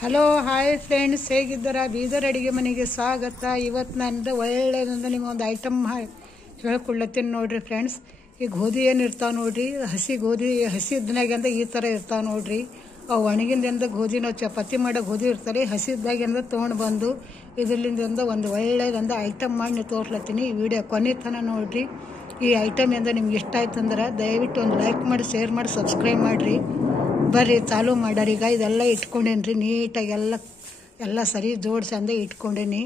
Hello hi friends, ಹೇಗಿದ್ದೀರಾ? ಬೀದರ್ ಅಡುಗೆ ಮನೆಗೆ ಸ್ವಾಗತ. ಇವತ್ತು ನಾನು ಒಳ್ಳೆಯದಂದ್ರೆ ನಿಮಗೊಂದು ಐಟಮ್ ಹೇಳ್ಕೊಡ್ಲತ್ತೀನಿ ನೋಡಿರಿ ಫ್ರೆಂಡ್ಸ್. ಈ ಗೋಧಿ ಏನು ಇರ್ತಾವೆ ನೋಡಿರಿ, ಹಸಿ ಗೋಧಿ, ಹಸಿ ಇದ್ದನಾಗಿಂದ ಈ ಥರ ಇರ್ತಾವೆ ನೋಡಿರಿ. ಅವು ಒಣಗಿಂದಿಂದ ಗೋಧಿ ನಾವು ಚಪಾತಿ ಮಾಡೋ ಗೋಧಿ ಇರ್ತಾರೆ, ಹಸಿದ್ದಾಗಿಂದ ತೊಗೊಂಡು ಬಂದು ಇದರಿಂದ ಒಂದು ಒಳ್ಳೆಯದಂದ ಐಟಮ್ ಮಾಡಿ ನೀವು ತೋರ್ಲತ್ತೀನಿ. ಈ ವಿಡಿಯೋ ಕೊನೆ ತನಕ ನೋಡಿರಿ. ಈ ಐಟಮ್ ಇಂದ ನಿಮ್ಗೆ ಇಷ್ಟ ಆಯ್ತು ಅಂದ್ರೆ ದಯವಿಟ್ಟು ಒಂದು ಲೈಕ್ ಮಾಡಿ, ಶೇರ್ ಮಾಡಿ, ಸಬ್ಸ್ಕ್ರೈಬ್ ಮಾಡಿರಿ. ಬರ್ರಿ ಚಾಲೂ ಮಾಡ್ಯಾರ. ಈಗ ಇದೆಲ್ಲ ಇಟ್ಕೊಂಡೇನಿ ರೀ, ನೀಟಾಗಿ ಎಲ್ಲ ಸರಿ ಜೋಡಿಸಿ ಅಂದೆ ಇಟ್ಕೊಂಡೇನಿ.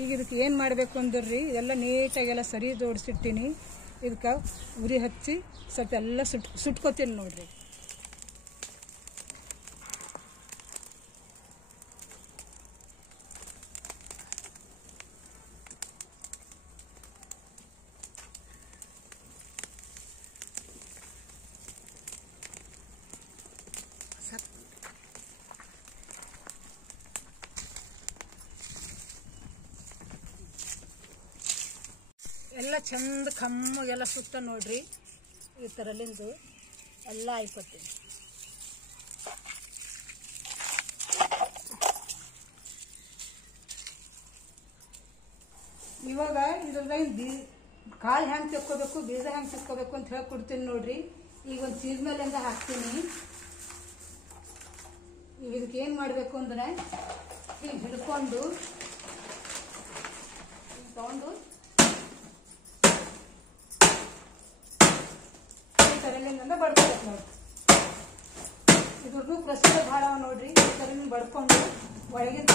ಈಗ ಇದಕ್ಕೆ ಏನು ಮಾಡಬೇಕು ಅಂದ್ರಿ, ಇದೆಲ್ಲ ನೀಟಾಗೆಲ್ಲ ಸರಿ ಜೋಡಿಸಿಟ್ಟಿನಿ. ಇದಕ್ಕೆ ಉರಿ ಹಚ್ಚಿ ಸ್ವಲ್ಪ ಎಲ್ಲ ಸುಟ್ಕೋತೀನಿ ನೋಡ್ರಿ. ಎಲ್ಲ ಚಂದ ಕಮ್ಮಗೆಲ್ಲ ಸುತ್ತ ನೋಡ್ರಿ. ಈ ಥರಲಿಂದು ಎಲ್ಲ ಆಯ್ಕೊತೀನಿ. ಇವಾಗ ಇದ್ರದಾಗ ಕಾಳು ಹೆಂಗೆ ತೆಕ್ಕೋಬೇಕು, ಬೀಜ ಹೆಂಗೆ ತೆಕ್ಕೋಬೇಕು ಅಂತ ಹೇಳ್ಕೊಡ್ತೀನಿ ನೋಡ್ರಿ. ಈಗ ಒಂದು ಚೀಸ್ ಮೇಲಿಂದ ಹಾಕ್ತೀನಿ. ಈಗ ಇದಕ್ಕೆ ಏನು ಮಾಡಬೇಕು ಅಂದ್ರೆ ಈಗ ಹಿಡ್ಕೊಂಡು ತಗೊಂಡು ಥರಲಿಂದ ಬಡ್ಕೋಬೇಕು ನೋಡಿ. ಇದ್ರದ್ದು ಪ್ರಸಿದ್ಧ ಭಾಳ ನೋಡ್ರಿ. ಈ ಥರಲಿಂದ ಬಡ್ಕೊಂಡು ಒಳಗಿನ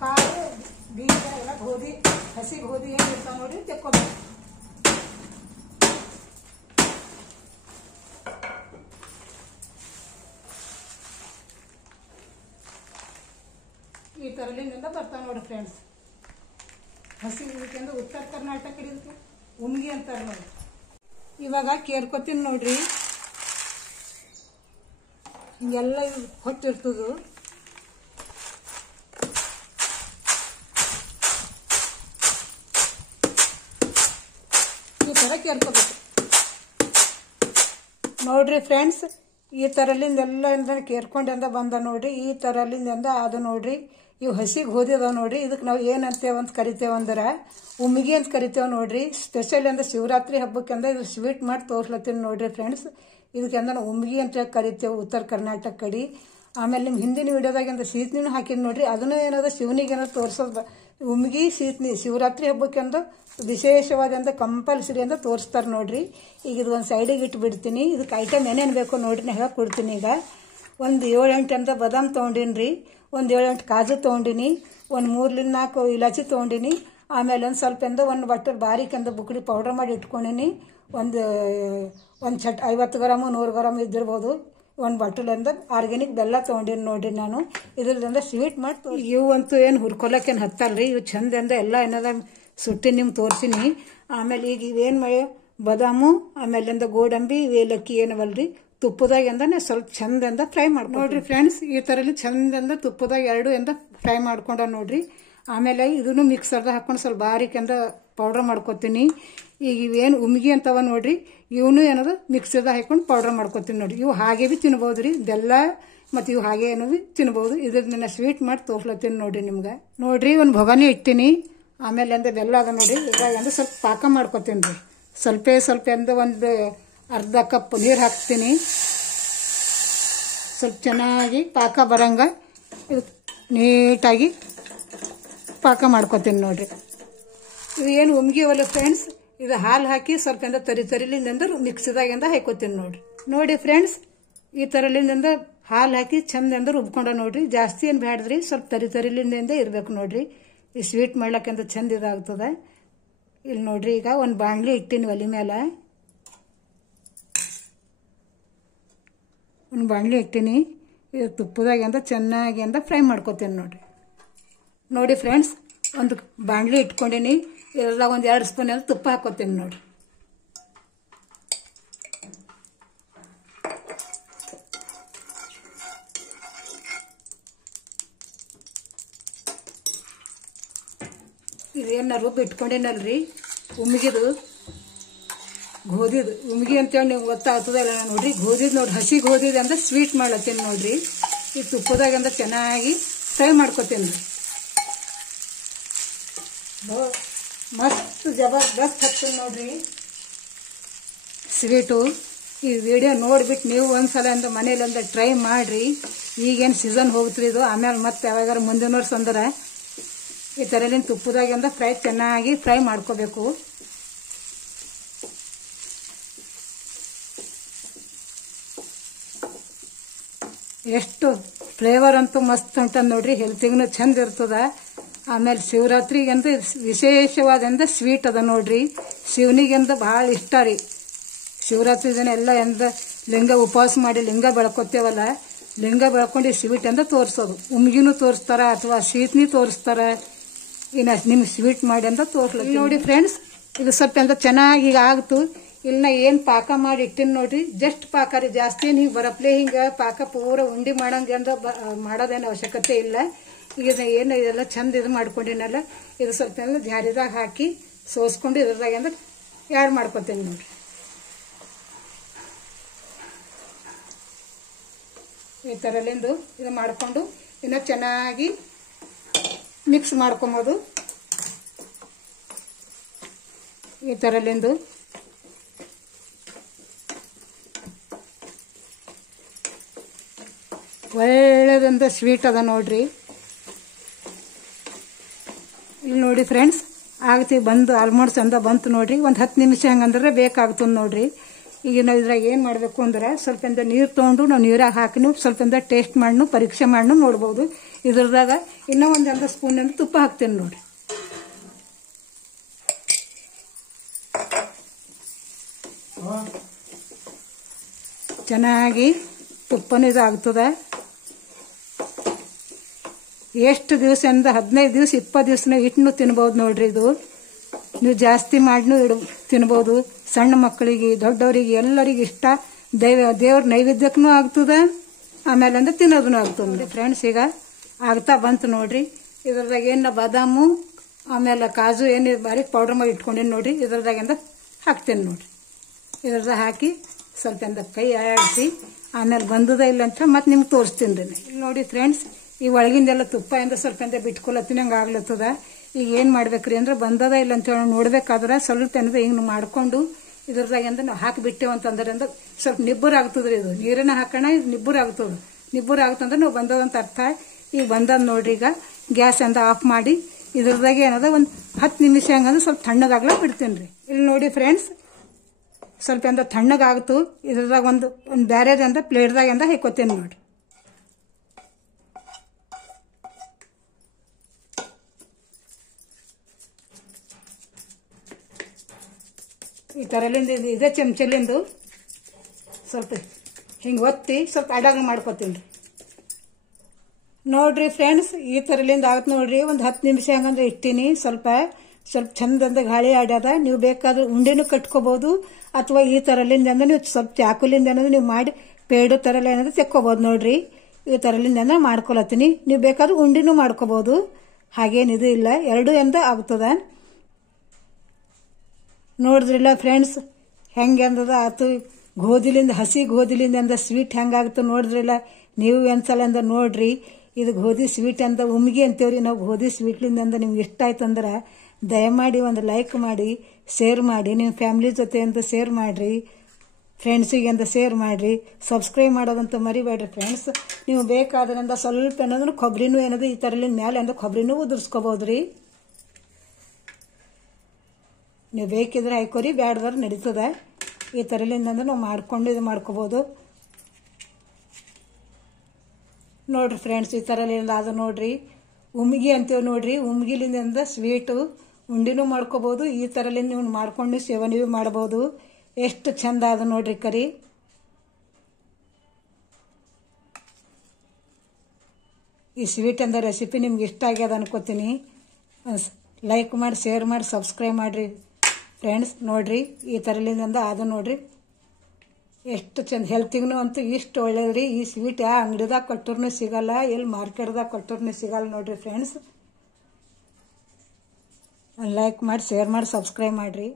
ಕಾಳು ಬೀಜ ಎಲ್ಲ ಗೋಧಿ, ಹಸಿ ಗೋಧಿ ಏನು ಇರ್ತಾವೆ ನೋಡ್ರಿ ತೆಕ್ಕೋಬೇಕು. ಈ ಥರಲಿಂದ ಬರ್ತಾವೆ ನೋಡಿ ಫ್ರೆಂಡ್ಸ್. ಹಸಿ ಇದಕ್ಕೆಂದ್ರೆ ಉತ್ತರ ಕರ್ನಾಟಕ ಇದಕ್ಕೆ ಉಮ್ಗಿ ಅಂತಾರೆ ನೋಡಿ. ಇವಾಗ ಕೇರ್ಕೊತೀನಿ ನೋಡ್ರಿ. ಹಿಂಗೆಲ್ಲ ಹೊಟ್ಟಿರ್ತದು. ಈ ಥರ ಕೇರ್ಕೋಬೇಕು ನೋಡ್ರಿ ಫ್ರೆಂಡ್ಸ್. ಈ ಥರಲಿಂದ ಎಲ್ಲ ಕೇರ್ಕೊಂಡೆಂದ ಬಂದ ನೋಡ್ರಿ. ಈ ಥರಲಿಂದ ಅದು ನೋಡ್ರಿ. ಇವು ಹಸಿ ಗೋಧಿ ಅದಾವ ನೋಡ್ರಿ. ಇದಕ್ಕೆ ನಾವು ಏನಂತೇವೆ ಅಂತ ಕರಿತೇವಂದ್ರೆ ಉಮ್ಮಿಗೆ ಅಂತ ಕರಿತೇವೆ ನೋಡ್ರಿ. ಸ್ಪೆಷಲ್ ಅಂದ್ರೆ ಶಿವರಾತ್ರಿ ಹಬ್ಬಕ್ಕೆ ಅಂದ್ರೆ ಇದು ಸ್ವೀಟ್ ಮಾಡಿ ತೋರ್ಸ್ಲತ್ತೀನಿ ನೋಡ್ರಿ ಫ್ರೆಂಡ್ಸ್. ಇದಕ್ಕೆ ಅಂದ್ರೆ ನಾವು ಉಮ್ಮಿಗೆ ಅಂತ ಕರಿತೇವೆ ಉತ್ತರ ಕರ್ನಾಟಕ ಕಡೆ. ಆಮೇಲೆ ನಿಮ್ಮ ಹಿಂದಿನ ವಿಡಿಯೋದಾಗ ಅಂತ ಸೀತ್ನಿನೂ ಹಾಕಿದ್ ನೋಡ್ರಿ. ಅದನ್ನು ಏನಾದ್ರು ಶಿವನಿಗೆ ಏನಾದ್ರು ತೋರ್ಸೋದು ಉಮ್ಮಿಗೆ ಸೀತ್ನಿ ಶಿವರಾತ್ರಿ ಹಬ್ಬಕ್ಕೆ ಅಂದ್ರೆ ವಿಶೇಷವಾದಂಥ ಕಂಪಲ್ಸರಿ ಅಂತ ತೋರಿಸ್ತಾರೆ ನೋಡ್ರಿ. ಈಗ ಇದು ಒಂದು ಸೈಡಿಗೆ ಇಟ್ಟು ಬಿಡ್ತೀನಿ. ಇದಕ್ಕೆ ಐಟಮ್ ಏನೇನು ಬೇಕು ನೋಡ್ರಿ ನಾ ಹೇಳ್ಕೊಡ್ತೀನಿ. ಈಗ ಒಂದು 7-8 ಅಂತ ಬಾದಾಮ್ ತೊಗೊಂಡಿನಿ ರೀ, ಒಂದು 7-8 ಕಾಜು ತೊಗೊಂಡಿನಿ, ಒಂದು 3-4 ಇಲಾಚಿ ತೊಗೊಂಡಿನಿ. ಆಮೇಲೆ ಒಂದು ಸ್ವಲ್ಪ ಒಂದು ಬಟ್ಟಲು ಬಾರಿಕೆಂದ ಬುಕ್ಡಿ ಪೌಡರ್ ಮಾಡಿ ಇಟ್ಕೊಂಡಿನಿ. ಒಂದು 50 ಗ್ರಾಮ್ 100 ಗ್ರಾಮ್ ಇದ್ದಿರ್ಬೋದು. ಒಂದು ಬಟ್ಟಲಿಂದ ಆರ್ಗ್ಯಾನಿಕ್ ಬೆಲ್ಲ ತೊಗೊಂಡಿನಿ ನೋಡ್ರಿ ನಾನು. ಇದ್ರದಿಂದ ಸ್ವೀಟ್ ಮಾಡಿ ಇವು ಅಂತೂ ಏನು ಹುರ್ಕೊಲಕ್ಕೇನು ಹತ್ತಲ್ರಿ. ಇವು ಚಂದಿಂದ ಎಲ್ಲ ಏನಾದ ಸುಟ್ಟಿ ನಿಮ್ಗೆ ತೋರಿಸಿನಿ. ಆಮೇಲೆ ಈಗ ಇವೇನು ಮಾಡಿ ಬಾದಾಮು ಆಮೇಲಿಂದ ಗೋಡಂಬಿ ಏಲಕ್ಕಿ ಏನವಲ್ರಿ ತುಪ್ಪದಾಗಿಂದ ಸ್ವಲ್ಪ ಚಂದಿಂದ ಫ್ರೈ ಮಾಡಿ ನೋಡ್ರಿ ಫ್ರೆಂಡ್ಸ್. ಈ ಥರಲ್ಲಿ ಚಂದಿಂದ ತುಪ್ಪದಾಗ 2 ಫ್ರೈ ಮಾಡ್ಕೊಂಡ ನೋಡ್ರಿ. ಆಮೇಲೆ ಇದನ್ನು ಮಿಕ್ಸರ್ದಾಗ ಹಾಕೊಂಡು ಸ್ವಲ್ಪ ಬಾರಿಕೆಂದ ಪೌಡ್ರ್ ಮಾಡ್ಕೊತೀನಿ. ಈಗ ಇವೇನು ಉಮ್ಗಿ ಅಂತವ ನೋಡ್ರಿ, ಇವನು ಏನದು ಮಿಕ್ಸರ್ದಾಗ ಹಾಕೊಂಡು ಪೌಡ್ರ್ ಮಾಡ್ಕೊತೀನಿ ನೋಡ್ರಿ. ಇವು ಹಾಗೆ ಭೀ ತಿನ್ಬೋದು ರೀ, ಬೆಲ್ಲ ಮತ್ತು ಇವು ಹಾಗೆ ಏನೋ ಭೀ ತಿನ್ಬೋದು. ಇದ್ರನ್ನ ಸ್ವೀಟ್ ಮಾಡಿ ತೋರ್ಸ್ಲತ್ತೀನಿ ನೋಡ್ರಿ ನಿಮ್ಗೆ. ನೋಡ್ರಿ ಒಂದು ಭವಾನಿ ಇಟ್ಟಿನಿ. ಆಮೇಲೆ ಅಂದ್ರೆ ಬೆಲ್ಲ ಅದ ನೋಡ್ರಿ. ಇವಾಗ ಅಂದ್ರೆ ಸ್ವಲ್ಪ ಪಾಕ ಮಾಡ್ಕೊತೀನಿ ರೀ. ಸ್ವಲ್ಪ ಒಂದು ಅರ್ಧ ಕಪ್ ನೀರು ಹಾಕ್ತೀನಿ. ಸ್ವಲ್ಪ ಚೆನ್ನಾಗಿ ಪಾಕ ಬರಂಗ ಇದು ನೀಟಾಗಿ ಪಾಕ ಮಾಡ್ಕೊತೀನಿ ನೋಡ್ರಿ. ಇದು ಏನು ಉಮ್ಗಿವಲ್ಲ ಫ್ರೆಂಡ್ಸ್, ಇದು ಹಾಲು ಹಾಕಿ ಸ್ವಲ್ಪ ತರಿಲಿಂದ ಮಿಕ್ಸಿದಾಗಿಂದ ಹಾಕೋತೀನಿ ನೋಡ್ರಿ. ನೋಡಿ ಫ್ರೆಂಡ್ಸ್, ಈ ಥರಲಿಂದ ಹಾಲು ಹಾಕಿ ಚಂದ ರುಬ್ಕೊಂಡ ನೋಡ್ರಿ. ಜಾಸ್ತಿ ಏನು ಬ್ಯಾಡ್ರಿ, ಸ್ವಲ್ಪ ತರಿಲಿಂದ ಇರ್ಬೇಕು ನೋಡ್ರಿ. ಈ ಸ್ವೀಟ್ ಮಾಡ್ಲಿಕ್ಕೆ ಚಂದ ಇದಾಗ್ತದೆ. ಇಲ್ಲಿ ನೋಡ್ರಿ ಈಗ ಒಂದು ಬಾಣಲಿ ಇಟ್ಟಿನಿ ಒಲೆ ಮೇಲೆ. ಒಂದು ಬಾಣಲಿ ಇಟ್ಟಿನಿ. ಇದು ತುಪ್ಪದಾಗಿಂದ ಚೆನ್ನಾಗಿ ಫ್ರೈ ಮಾಡ್ಕೊತೀನಿ ನೋಡ್ರಿ. ನೋಡಿ ಫ್ರೆಂಡ್ಸ್, ಒಂದು ಬಾಣಲಿ ಇಟ್ಕೊಂಡಿನಿ. ಇದೆಲ್ಲ ಒಂದು 2 ಸ್ಪೂನ್ ತುಪ್ಪ ಹಾಕೋತೀನಿ ನೋಡ್ರಿ. ಇದೇನು ರುಬ್ಬಿ ಇಟ್ಕೊಂಡಿನಲ್ರಿ ಉಮ್ಮಿಗಿದು, ಗೋಧಿದು ಉಮ್ಗಿ ಅಂತೇಳಿ ನೀವು ಗೊತ್ತಾಗ್ತದಲ್ಲ ನೋಡ್ರಿ. ಗೋಧಿದ್ ನೋಡ್ರಿ, ಹಸಿ ಗೋಧಿದ್ ಅಂದ್ರೆ ಸ್ವೀಟ್ ಮಾಡ್ಲತ್ತೀನಿ ನೋಡ್ರಿ. ಈ ತುಪ್ಪದಾಗ ಅಂದ್ರೆ ಚೆನ್ನಾಗಿ ಫ್ರೈ ಮಾಡ್ಕೊತೀನಿ. ಮಸ್ತ್ ಜಬರ್ದಸ್ತ್ ಹಚ್ತೀನಿ ನೋಡ್ರಿ ಸ್ವೀಟು. ಈ ವಿಡಿಯೋ ನೋಡ್ಬಿಟ್ಟು ನೀವು ಒಂದ್ಸಲ ಅಂದ್ರೆ ಮನೇಲಿ ಅಂದ್ರೆ ಟ್ರೈ ಮಾಡ್ರಿ. ಈಗೇನು ಸೀಸನ್ ಹೋಗ್ತ್ರಿ ಇದು, ಆಮೇಲೆ ಮತ್ತೆ ಯಾವಾಗಾರ ಮುಂದಿನ ವರ್ಷ ಅಂದ್ರೆ ಈ ಥರ ತುಪ್ಪದಾಗ ಅಂದ್ರೆ ಚೆನ್ನಾಗಿ ಫ್ರೈ ಮಾಡ್ಕೋಬೇಕು. ಎಷ್ಟು ಫ್ಲೇವರ್ ಅಂತೂ ಮಸ್ತ್ ಉಂಟಂದು ನೋಡ್ರಿ, ಹೆಲ್ತಿಗೂ ಚಂದ ಇರ್ತದ. ಆಮೇಲೆ ಶಿವರಾತ್ರಿಗೆ ಅಂತ ವಿಶೇಷವಾದಂದ ಸ್ವೀಟ್ ಅದ ನೋಡ್ರಿ. ಶಿವನಿಗೆಂದ ಭಾಳ ಇಷ್ಟ ರೀ. ಶಿವರಾತ್ರಿ ದಿನ ಎಲ್ಲ ಎಂದ ಲಿಂಗ ಉಪವಾಸ ಮಾಡಿ ಲಿಂಗ ಬೆಳ್ಕೊತೇವಲ್ಲ, ಲಿಂಗ ಬೆಳ್ಕೊಂಡು ಸ್ವೀಟ್ ಅಂತ ತೋರಿಸೋದು. ಉಮ್ಗಿನೂ ತೋರಿಸ್ತಾರ ಅಥವಾ ಸ್ವೀಟ್ನಿ ತೋರಿಸ್ತಾರ. ಇನ್ನು ನಿಮ್ಗೆ ಸ್ವೀಟ್ ಮಾಡಿ ಅಂತ ತೋರ್ಸ್ಲಿ ನೋಡಿ ಫ್ರೆಂಡ್ಸ್. ಇದು ಸ್ವಲ್ಪ ಅಂತ ಚೆನ್ನಾಗಿ ಈಗ ಆಗ್ತು. ಇನ್ನ ಏನು ಪಾಕ ಮಾಡಿ ಇಟ್ಟಿನ ನೋಡ್ರಿ, ಜಸ್ಟ್ ಪಾಕ ರೀ, ಜಾಸ್ತಿ ಏನು ಹಿಂಗೆ ಬರಪ್ಲೆ ಹಿಂಗೆ ಪಾಕ ಪೂರ ಉಂಡಿ ಮಾಡಂಗೆ ಅಂದ್ರೆ ಮಾಡೋದೇನು ಅವಶ್ಯಕತೆ ಇಲ್ಲ. ಈಗ ಏನು ಇದೆಲ್ಲ ಚಂದ ಇದು ಮಾಡ್ಕೊಂಡಿನಲ್ಲ, ಇದು ಸ್ವಲ್ಪ ಎಲ್ಲ ಜಾರಿದಾಗ ಹಾಕಿ ಸೋಸ್ಕೊಂಡು ಇದ್ರದಾಗ ಅಂದ್ರೆ ಆ್ಯಡ್ ಮಾಡ್ಕೊತೇನೆ ನೋಡ್ರಿ. ಈ ಥರಲಿಂದು ಇದು ಮಾಡಿಕೊಂಡು ಇನ್ನೂ ಚೆನ್ನಾಗಿ ಮಿಕ್ಸ್ ಮಾಡ್ಕೊಬೋದು. ಈ ಥರಲಿಂದು ಒಳ್ಳೆದಂತ ಸ್ವೀಟ್ ಅದ ನೋಡ್ರಿ. ಇಲ್ಲಿ ನೋಡಿ ಫ್ರೆಂಡ್ಸ್, ಆಗ್ತಿ ಬಂದು ಆಲ್ಮೋಸ್ಟ್ ಅಂದ ಬಂತು ನೋಡ್ರಿ. ಒಂದು 10 ನಿಮಿಷ ಹಂಗಂದ್ರೆ ಬೇಕಾಗ್ತದೆ ನೋಡ್ರಿ. ಈಗ ನಾವು ಇದ್ರಾಗ ಏನು ಮಾಡಬೇಕು ಅಂದ್ರೆ ಸ್ವಲ್ಪ ನೀರು ತೊಗೊಂಡು ನಾವು ನೀರಾಗ ಹಾಕಿನೂ ಸ್ವಲ್ಪ ಟೇಸ್ಟ್ ಮಾಡಿನೂ ಪರೀಕ್ಷೆ ಮಾಡಿನೂ ನೋಡ್ಬೋದು. ಇದ್ರದಾಗ ಇನ್ನೂ ಒಂದು ಅರ್ಧ ಸ್ಪೂನ್ ಅಂತ ತುಪ್ಪ ಹಾಕ್ತೇನೆ ನೋಡ್ರಿ. ಚೆನ್ನಾಗಿ ತುಪ್ಪನೂ ಇದು ಆಗ್ತದೆ. ಎಷ್ಟು ದಿವಸ ಅಂದ್ರೆ 15 ದಿವಸ 20 ದಿವಸನ ಇಟ್ಟು ತಿನ್ಬೋದು ನೋಡ್ರಿ. ಇದು ನೀವು ಜಾಸ್ತಿ ಮಾಡಿನೂ ತಿನ್ಬೋದು. ಸಣ್ಣ ಮಕ್ಕಳಿಗೆ ದೊಡ್ಡವರಿಗೆ ಎಲ್ಲರಿಗೆ ಇಷ್ಟ. ದೇವ್ರ ನೈವೇದ್ಯಕ್ಕೂ ಆಗ್ತದೆ, ಆಮೇಲೆ ಅಂದ್ರೆ ತಿನ್ನೋದೂ ಆಗ್ತದೆ ನೋಡಿ ಫ್ರೆಂಡ್ಸ್. ಈಗ ಆಗ್ತಾ ಬಂತು ನೋಡ್ರಿ. ಇದ್ರದಾಗ ಏನು ಬಾದಾಮು ಆಮೇಲೆ ಕಾಜು ಏನು ಬಾರೀಕ್ ಪೌಡರ್ ಮಾಡಿ ಇಟ್ಕೊಂಡೇನು ನೋಡ್ರಿ. ಇದ್ರದಾಗಿಂದ ಹಾಕ್ತೇನೆ ನೋಡ್ರಿ. ಇದ್ರದಾಗ ಹಾಕಿ ಸ್ವಲ್ಪ ಕೈ ಆಡಿಸಿ ಆಮೇಲೆ ಬಂದದ ಇಲ್ಲ ಅಂತ ಮತ್ತೆ ನಿಮ್ಗೆ ತೋರಿಸ್ತೀನಿ ರೀ. ಇಲ್ಲಿ ನೋಡಿ ಫ್ರೆಂಡ್ಸ್, ಈ ಒಳಗಿಂದೆಲ್ಲ ತುಪ್ಪ ಸ್ವಲ್ಪ ಬಿಟ್ಕೊಳತ್ತೀನಿ ಹಂಗೆ ಆಗ್ಲತ್ತದ. ಈಗ ಏನು ಮಾಡ್ಬೇಕ್ರಿ ಅಂದ್ರೆ ಬಂದದ ಇಲ್ಲ ಅಂತ ಹೇಳಿ ನೋಡ್ಬೇಕಾದ್ರೆ ಸ್ವಲ್ಪ ಹಿಂಗೆ ಮಾಡ್ಕೊಂಡು ಇದ್ರದಾಗ ನಾವು ಹಾಕಿಬಿಟ್ಟೇವು ಅಂತಂದ್ರೆ ಅಂದ್ರೆ ಸ್ವಲ್ಪ ನಿಬ್ಬರು ಆಗ್ತದ್ರಿ. ಇದು ನೀರನ್ನ ಹಾಕೋಣ, ಇದು ನಿಬ್ಬರು ಆಗ್ತದೆ. ನಿಬ್ಬರು ಆಗ್ತಂದ್ರೆ ನಾವು ಬಂದದಂತ ಅರ್ಥ. ಈಗ ಬಂದದ ನೋಡ್ರಿ. ಈಗ ಗ್ಯಾಸ್ ಆಫ್ ಮಾಡಿ ಇದ್ರದಾಗ ಏನದ ಒಂದು 10 ನಿಮಿಷ ಹಂಗಂದ್ರೆ ಸ್ವಲ್ಪ ತಣ್ಣಗಾಗ್ಲ ಬಿಡ್ತೀನಿ ರೀ. ಇಲ್ಲಿ ನೋಡಿ ಫ್ರೆಂಡ್ಸ್, ಸ್ವಲ್ಪ ತಣ್ಣಗಾಗ್ತು. ಇದ್ರದಾಗ ಒಂದು ಬೇರೆದಂದ ಪ್ಲೇಟ್ದಾಗ ಹಾಕೋತೇನೆ ನೋಡ್ರಿ. ಈ ಥರಲಿಂದ ಇದೇ ಚಮಚಲಿಂದು ಸ್ವಲ್ಪ ಹಿಂಗೆ ಒತ್ತಿ ಸ್ವಲ್ಪ ಅಡಾಗ ಮಾಡ್ಕೊತೀನಿ ರೀ. ನೋಡ್ರಿ ಫ್ರೆಂಡ್ಸ್, ಈ ಥರಲಿಂದ ಆಗುತ್ತೆ ನೋಡ್ರಿ. ಒಂದು 10 ನಿಮಿಷ ಹಂಗಂದ್ರೆ ಇಟ್ಟೀನಿ. ಸ್ವಲ್ಪ ಚಂದಂದ ಗಾಳಿ ಆಡ್ಯದ. ನೀವು ಬೇಕಾದ್ರೆ ಉಂಡೆನೂ ಕಟ್ಕೋಬಹುದು ಅಥವಾ ಈ ಥರಲಿಂದ ಅಂದ್ರೆ ನೀವು ಸ್ವಲ್ಪ ಚಾಕುಲಿಂದ ಏನಾದ್ರು ನೀವು ಮಾಡಿ ಪೇಡು ಥರಲ್ಲ ಏನಾದ್ರು ತೆಕ್ಕೋಬಹುದು ನೋಡ್ರಿ. ಈ ಥರಲಿಂದ ಅಂದ್ರೆ ಮಾಡ್ಕೊಳತ್ತೀನಿ. ನೀವು ಬೇಕಾದ್ರೆ ಉಂಡಿನೂ ಮಾಡ್ಕೋಬಹುದು, ಹಾಗೇನಿದು ಇಲ್ಲ, ಎರಡು ಆಗ್ತದ. ನೋಡಿದ್ರಿಲ್ಲ ಫ್ರೆಂಡ್ಸ್, ಹೆಂಗೆ ಅಂದದ ಆತು. ಗೋಧಿಲಿಂದ ಹಸಿ ಗೋಧಿಲಿಂದ ಅಂದ ಸ್ವೀಟ್ ಹೆಂಗಾಗುತ್ತೆ ನೋಡಿದ್ರಿಲ್ಲ. ನೀವು ಒಂದ್ಸಲ ಅಂದ ನೋಡ್ರಿ. ಇದು ಗೋಧಿ ಸ್ವೀಟ್ ಅಂತ ಉಮ್ಗಿ ಅಂತೇವ್ರಿ ನಾವು. ಗೋಧಿ ಸ್ವೀಟ್ಲಿಂದ ಅಂದ ನಿಮ್ಗೆ ಇಷ್ಟ ಆಯ್ತು ಅಂದ್ರೆ ದಯಮಾಡಿ ಒಂದು ಲೈಕ್ ಮಾಡಿ, ಶೇರ್ ಮಾಡಿ, ನಿಮ್ಮ ಫ್ಯಾಮಿಲಿ ಜೊತೆ ಅಂತ ಶೇರ್ ಮಾಡಿರಿ, ಫ್ರೆಂಡ್ಸಿಗೆ ಅಂತ ಶೇರ್ ಮಾಡಿರಿ. ಸಬ್ಸ್ಕ್ರೈಬ್ ಮಾಡೋದಂತ ಮರಿಬೇಡ್ರಿ ಫ್ರೆಂಡ್ಸ್. ನೀವು ಬೇಕಾದ್ರಿಂದ ಸ್ವಲ್ಪ ಏನಾದ್ರು ಕೊಬ್ಬರಿನೂ ಏನದು ಈ ಥರಲಿಂದ ಮೇಲೆ ಅಂದ್ರೆ ಕೊಬ್ಬರಿನೂ ಉದುರ್ಸ್ಕೋಬೋದು ರೀ. ನೀವು ಬೇಕಿದ್ರೆ ಹಾಕೋರಿ, ಬ್ಯಾಡ್ದಾರು ನಡೀತದೆ. ಈ ಥರಲಿಂದ ಅಂದ್ರೆ ನಾವು ಮಾಡ್ಕೊಂಡು ಇದು ಮಾಡ್ಕೋಬೋದು ನೋಡ್ರಿ ಫ್ರೆಂಡ್ಸ್. ಈ ಥರಲಿಂದ ಅದು ನೋಡ್ರಿ, ಉಮ್ಗಿ ಅಂತೀವಿ ನೋಡ್ರಿ. ಉಮ್ಗಿಲಿಂದ ಸ್ವೀಟು ಉಂಡಿನೂ ಮಾಡ್ಕೋಬೋದು. ಈ ಥರಲಿಂದ ನೀವು ಮಾಡ್ಕೊಂಡು ಸೇವನೆ ಮಾಡ್ಬೋದು. ಎಷ್ಟು ಚಂದ ಅದು ನೋಡ್ರಿ ಕರಿ. ಈ ಸ್ವೀಟ್ ಅಂದ ರೆಸಿಪಿ ನಿಮ್ಗೆ ಇಷ್ಟ ಆಗ್ಯದ ಅನ್ಕೋತೀನಿ. ಲೈಕ್ ಮಾಡಿ, ಶೇರ್ ಮಾಡಿ, ಸಬ್ಸ್ಕ್ರೈಬ್ ಮಾಡಿರಿ ಫ್ರೆಂಡ್ಸ್. ನೋಡ್ರಿ ಈ ಥರಲಿಂದ ಅದು ನೋಡ್ರಿ ಎಷ್ಟು ಚಂದ. ಹೆಲ್ತಿಗೂ ಅಂತೂ ಇಷ್ಟು ಒಳ್ಳೇದ್ರಿ. ಈ ಸ್ವೀಟ್ ಯಾವ ಅಂಗಡಿದಾಗ ಕೊಟ್ಟರು ಸಿಗಲ್ಲ, ಎಲ್ಲಿ ಮಾರ್ಕೆಟ್ದಾಗ ಕೊಟ್ಟರು ಸಿಗಲ್ಲ ನೋಡ್ರಿ ಫ್ರೆಂಡ್ಸ್. ಲೈಕ್ ಮಾಡಿ, ಶೇರ್ ಮಾಡಿ, ಸಬ್ಸ್ಕ್ರೈಬ್ ಮಾಡಿರಿ.